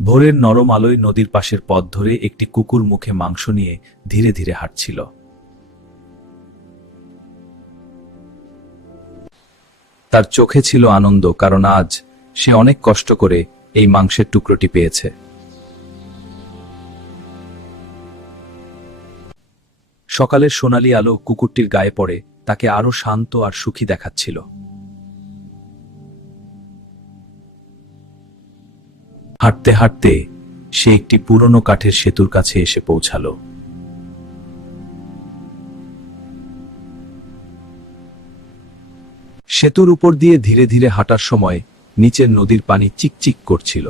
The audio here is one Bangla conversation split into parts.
ভোরের নরম আলোয় নদীর পাশের পথ ধরে একটি কুকুর মুখে মাংস নিয়ে ধীরে ধীরে হাঁটছিল। তার চোখে ছিল আনন্দ, কারণ আজ সে অনেক কষ্ট করে এই মাংসের টুকরোটি পেয়েছে। সকালের সোনালী আলো কুকুরটির গায়ে পড়ে তাকে আরো শান্ত আর সুখী দেখাচ্ছিল। হাঁটতে হাঁটতে সে একটি পুরনো কাঠের সেতুর কাছে এসে পৌঁছালো। সেতুর উপর দিয়ে ধীরে ধীরে হাঁটার সময় নিচের নদীর পানি চিকচিক করছিল।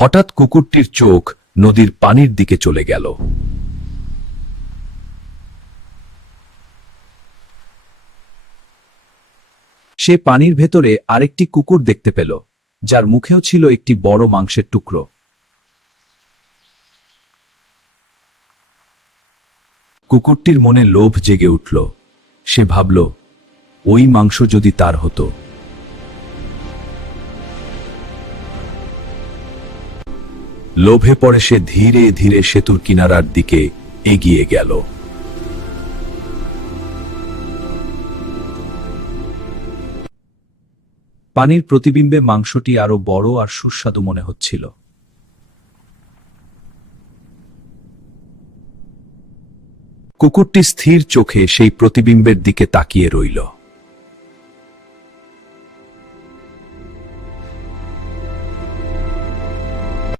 হঠাৎ কুকুরটির চোখ নদীর পানির দিকে চলে গেল। সে পানির ভেতরে আরেকটি কুকুর দেখতে পেল, যার মুখেও ছিল একটি বড় মাংসের টুকরো। কুকুরটির মনে লোভ জেগে উঠল। সে ভাবল, ওই মাংস যদি তার হতো। লোভে পড়ে সে ধীরে ধীরে সেতুর কিনারার দিকে এগিয়ে গেল। পানির প্রতিবিম্বে মাংসটি আরো বড় আর সুস্বাদু মনে হচ্ছিল। কুকুরটি স্থির চোখে সেই প্রতিবিম্বের দিকে তাকিয়ে রইল।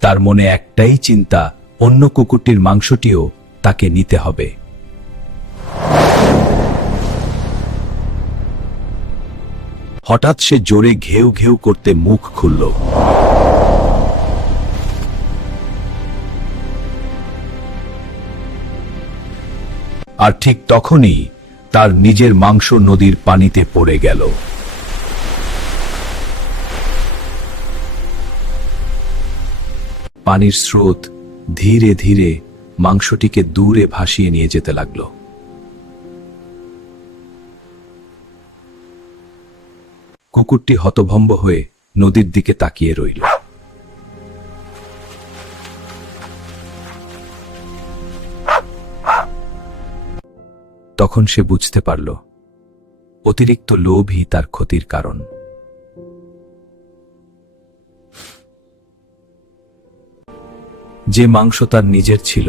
তার মনে একটাই চিন্তা, অন্য কুকুরটির মাংসটিও তাকে নিতে হবে। হঠাৎ সে জোরে ঘেউ ঘেউ করতে মুখ খুলল। আর ঠিক তখনই তার নিজের মাংস নদীর পানিতে পড়ে গেল। পানির স্রোত ধীরে ধীরে মাংসটিকে দূরে ভাসিয়ে নিয়ে যেতে লাগল। কুকুরটি হতভম্ব হয়ে নদীর দিকে তাকিয়ে রইল। তখন সে বুঝতে পারল, অতিরিক্ত লোভই তার ক্ষতির কারণ। যে মাংস তার নিজের ছিল,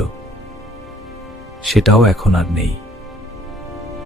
সেটাও এখন আর নেই।